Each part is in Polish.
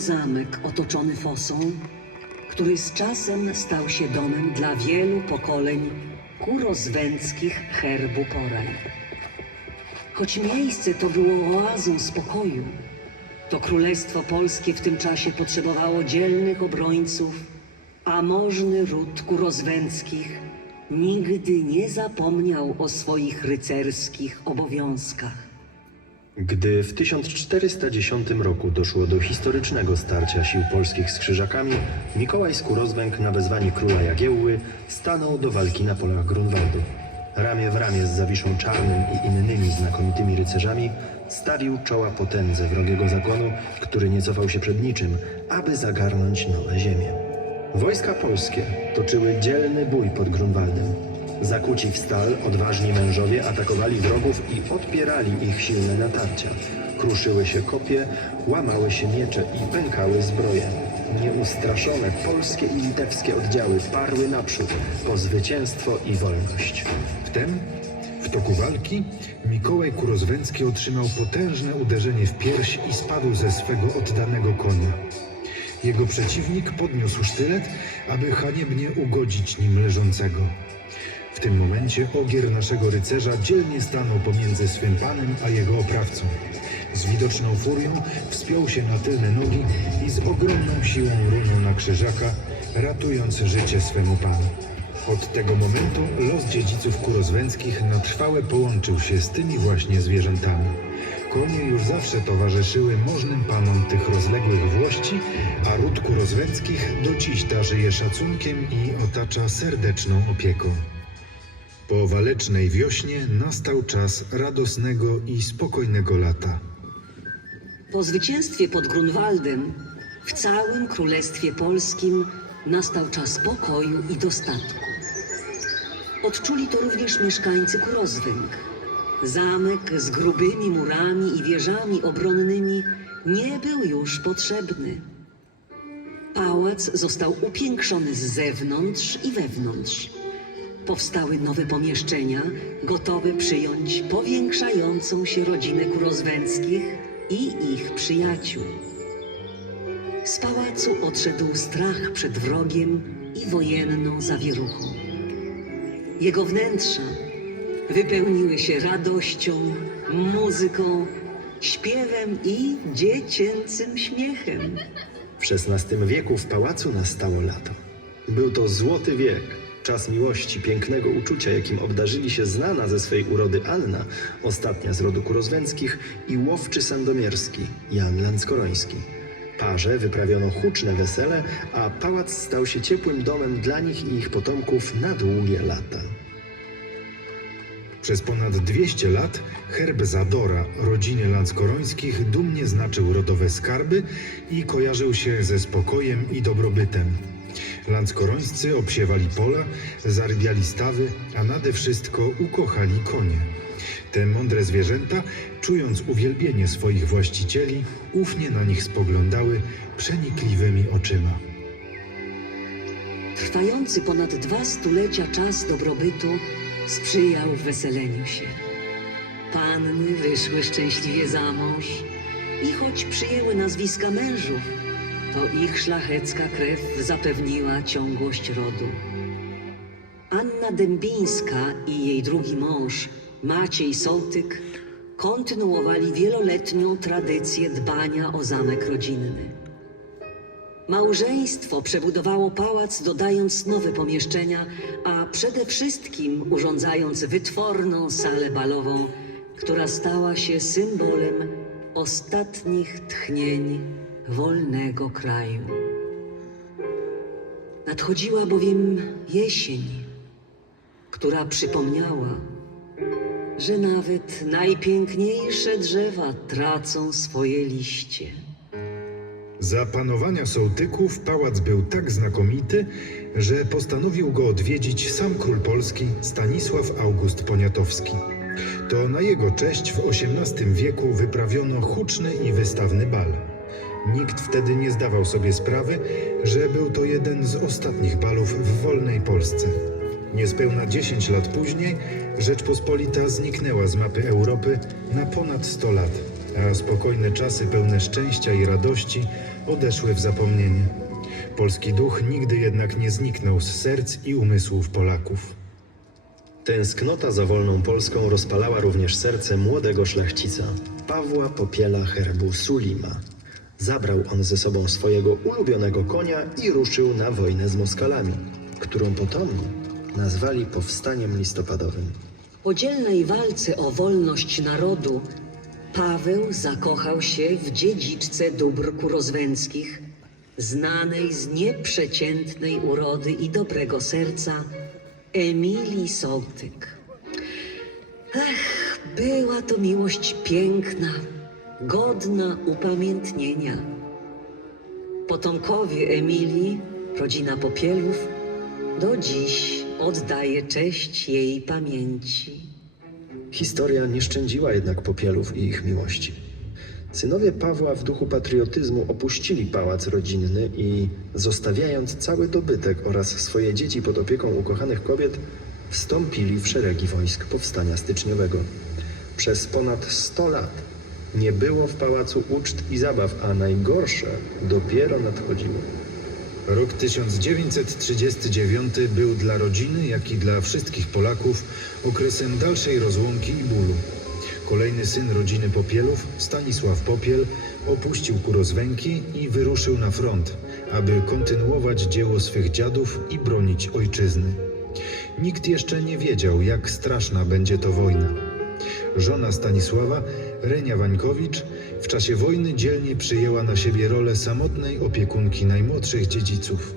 Zamek otoczony fosą, który z czasem stał się domem dla wielu pokoleń kurozwęckich herbu Poraj. Choć miejsce to było oazą spokoju, to Królestwo Polskie w tym czasie potrzebowało dzielnych obrońców, a możny ród kurozwęckich nigdy nie zapomniał o swoich rycerskich obowiązkach. Gdy w 1410 roku doszło do historycznego starcia sił polskich z Krzyżakami, Mikołaj Skórozwęk na wezwanie króla Jagiełły stanął do walki na polach Grunwaldu. Ramię w ramię z Zawiszą Czarnym i innymi znakomitymi rycerzami stawił czoła potędze wrogiego zakonu, który nie cofał się przed niczym, aby zagarnąć nowe ziemie. Wojska polskie toczyły dzielny bój pod Grunwaldem. Zakuci w stal, odważni mężowie atakowali wrogów i odpierali ich silne natarcia. Kruszyły się kopie, łamały się miecze i pękały zbroje. Nieustraszone polskie i litewskie oddziały parły naprzód po zwycięstwo i wolność. Wtem, w toku walki, Mikołaj Kurozwęcki otrzymał potężne uderzenie w pierś i spadł ze swego oddanego konia. Jego przeciwnik podniósł sztylet, aby haniebnie ugodzić nim leżącego. W tym momencie ogier naszego rycerza dzielnie stanął pomiędzy swym panem a jego oprawcą. Z widoczną furią wspiął się na tylne nogi i z ogromną siłą runął na krzyżaka, ratując życie swemu panu. Od tego momentu los dziedziców kurozwęckich na trwałe połączył się z tymi właśnie zwierzętami. Konie już zawsze towarzyszyły możnym panom tych rozległych włości, a ród kurozwęckich do dziś darzyje szacunkiem i otacza serdeczną opieką. Po walecznej wiośnie nastał czas radosnego i spokojnego lata. Po zwycięstwie pod Grunwaldem w całym Królestwie Polskim nastał czas pokoju i dostatku. Odczuli to również mieszkańcy Kurozwęg. Zamek z grubymi murami i wieżami obronnymi nie był już potrzebny. Pałac został upiększony z zewnątrz i wewnątrz. Powstały nowe pomieszczenia, gotowe przyjąć powiększającą się rodzinę Kurozwęckich i ich przyjaciół. Z pałacu odszedł strach przed wrogiem i wojenną zawieruchą. Jego wnętrza wypełniły się radością, muzyką, śpiewem i dziecięcym śmiechem. W XVI wieku w pałacu nastało lato. Był to złoty wiek, czas miłości, pięknego uczucia, jakim obdarzyli się znana ze swej urody Anna, ostatnia z rodu Kurozwęckich, i łowczy sandomierski, Jan Lanckoroński. Parze wyprawiono huczne wesele, a pałac stał się ciepłym domem dla nich i ich potomków na długie lata. Przez ponad 200 lat herb Zadora rodziny Lanckorońskich dumnie znaczył rodowe skarby i kojarzył się ze spokojem i dobrobytem. Lanckorońscy obsiewali pola, zarybiali stawy, a nade wszystko ukochali konie. Te mądre zwierzęta, czując uwielbienie swoich właścicieli, ufnie na nich spoglądały przenikliwymi oczyma. Trwający ponad dwa stulecia czas dobrobytu sprzyjał weseleniu się. Panny wyszły szczęśliwie za mąż i choć przyjęły nazwiska mężów, to ich szlachecka krew zapewniła ciągłość rodu. Anna Dębińska i jej drugi mąż, Maciej Sołtyk, kontynuowali wieloletnią tradycję dbania o zamek rodzinny. Małżeństwo przebudowało pałac, dodając nowe pomieszczenia, a przede wszystkim urządzając wytworną salę balową, która stała się symbolem ostatnich tchnień wolnego kraju. Nadchodziła bowiem jesień, która przypomniała, że nawet najpiękniejsze drzewa tracą swoje liście. Za panowania sołtyków pałac był tak znakomity, że postanowił go odwiedzić sam król Polski Stanisław August Poniatowski. To na jego cześć w XVIII wieku wyprawiono huczny i wystawny bal. Nikt wtedy nie zdawał sobie sprawy, że był to jeden z ostatnich balów w wolnej Polsce. Niespełna 10 lat później Rzeczpospolita zniknęła z mapy Europy na ponad 100 lat, a spokojne czasy pełne szczęścia i radości odeszły w zapomnienie. Polski duch nigdy jednak nie zniknął z serc i umysłów Polaków. Tęsknota za wolną Polską rozpalała również serce młodego szlachcica, Pawła Popiela herbu Sulima. Zabrał on ze sobą swojego ulubionego konia i ruszył na wojnę z Moskalami, którą potomni nazwali powstaniem listopadowym. Po dzielnej walce o wolność narodu Paweł zakochał się w dziedziczce dóbr kurozwęckich, znanej z nieprzeciętnej urody i dobrego serca Emilii Sołtyk. Ach, była to miłość piękna, godna upamiętnienia. Potomkowie Emilii, rodzina Popielów, do dziś oddaje cześć jej pamięci. Historia nie szczędziła jednak Popielów i ich miłości. Synowie Pawła w duchu patriotyzmu opuścili pałac rodzinny i, zostawiając cały dobytek oraz swoje dzieci pod opieką ukochanych kobiet, wstąpili w szeregi wojsk powstania styczniowego. Przez ponad 100 lat nie było w pałacu uczt i zabaw, a najgorsze dopiero nadchodziło. Rok 1939 był dla rodziny, jak i dla wszystkich Polaków okresem dalszej rozłąki i bólu. Kolejny syn rodziny Popielów, Stanisław Popiel, opuścił Kurozwęki i wyruszył na front, aby kontynuować dzieło swych dziadów i bronić ojczyzny. Nikt jeszcze nie wiedział, jak straszna będzie to wojna. Żona Stanisława, Renia Wańkowicz, w czasie wojny dzielnie przyjęła na siebie rolę samotnej opiekunki najmłodszych dziedziców.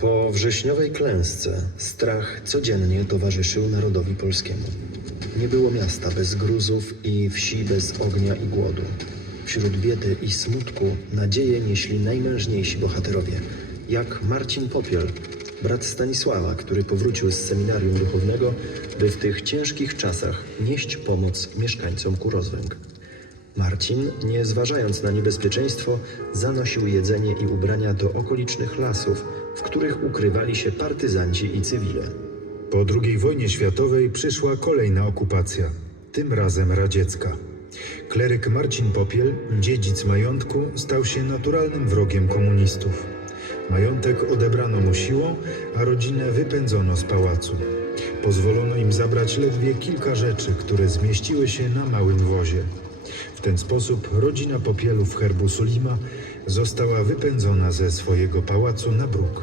Po wrześniowej klęsce strach codziennie towarzyszył narodowi polskiemu. Nie było miasta bez gruzów i wsi bez ognia i głodu. Wśród biedy i smutku nadzieję nieśli najmężniejsi bohaterowie, jak Marcin Popiel, brat Stanisława, który powrócił z seminarium duchownego, by w tych ciężkich czasach nieść pomoc mieszkańcom Kurozwęg. Marcin, nie zważając na niebezpieczeństwo, zanosił jedzenie i ubrania do okolicznych lasów, w których ukrywali się partyzanci i cywile. Po II wojnie światowej przyszła kolejna okupacja, tym razem radziecka. Kleryk Marcin Popiel, dziedzic majątku, stał się naturalnym wrogiem komunistów. Majątek odebrano mu siłą, a rodzinę wypędzono z pałacu. Pozwolono im zabrać ledwie kilka rzeczy, które zmieściły się na małym wozie. W ten sposób rodzina Popielów herbu Sulima została wypędzona ze swojego pałacu na bruk.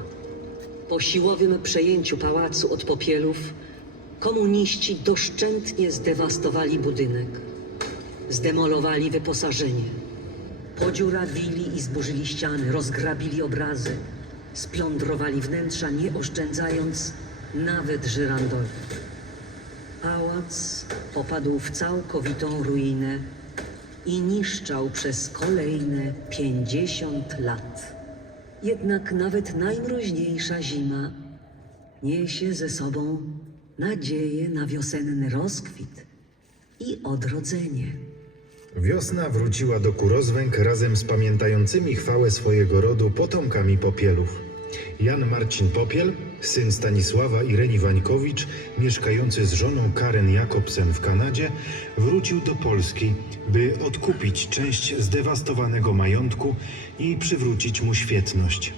Po siłowym przejęciu pałacu od popielów, komuniści doszczętnie zdewastowali budynek. Zdemolowali wyposażenie. Podziurawili i zburzyli ściany, rozgrabili obrazy, splądrowali wnętrza, nie oszczędzając nawet żyrandolów. Pałac popadł w całkowitą ruinę i niszczał przez kolejne pięćdziesiąt lat. Jednak nawet najmroźniejsza zima niesie ze sobą nadzieję na wiosenny rozkwit i odrodzenie. Wiosna wróciła do Kurozwęk razem z pamiętającymi chwałę swojego rodu potomkami Popielów. Jan Marcin Popiel, syn Stanisława i Reni Wańkowicz, mieszkający z żoną Karen Jakobsen w Kanadzie, wrócił do Polski, by odkupić część zdewastowanego majątku i przywrócić mu świetność.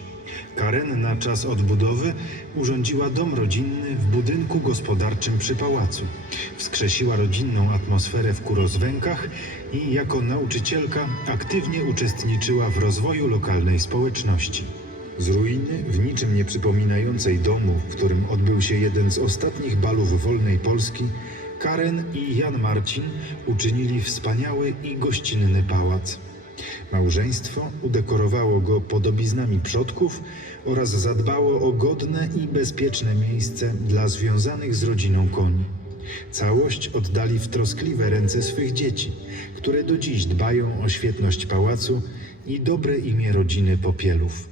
Karen na czas odbudowy urządziła dom rodzinny w budynku gospodarczym przy pałacu. Wskrzesiła rodzinną atmosferę w Kurozwękach i jako nauczycielka aktywnie uczestniczyła w rozwoju lokalnej społeczności. Z ruiny, w niczym nie przypominającej domu, w którym odbył się jeden z ostatnich balów wolnej Polski, Karen i Jan Marcin uczynili wspaniały i gościnny pałac. Małżeństwo udekorowało go podobiznami przodków oraz zadbało o godne i bezpieczne miejsce dla związanych z rodziną koni. Całość oddali w troskliwe ręce swych dzieci, które do dziś dbają o świetność pałacu i dobre imię rodziny Popielów.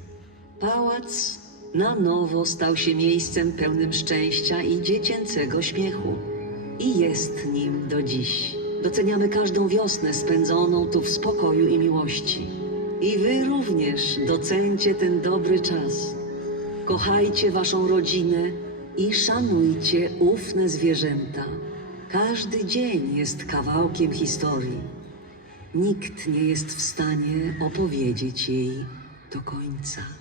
Pałac na nowo stał się miejscem pełnym szczęścia i dziecięcego śmiechu. I jest nim do dziś. Doceniamy każdą wiosnę spędzoną tu w spokoju i miłości. I wy również docencie ten dobry czas. Kochajcie waszą rodzinę i szanujcie ufne zwierzęta. Każdy dzień jest kawałkiem historii. nikt nie jest w stanie opowiedzieć jej do końca.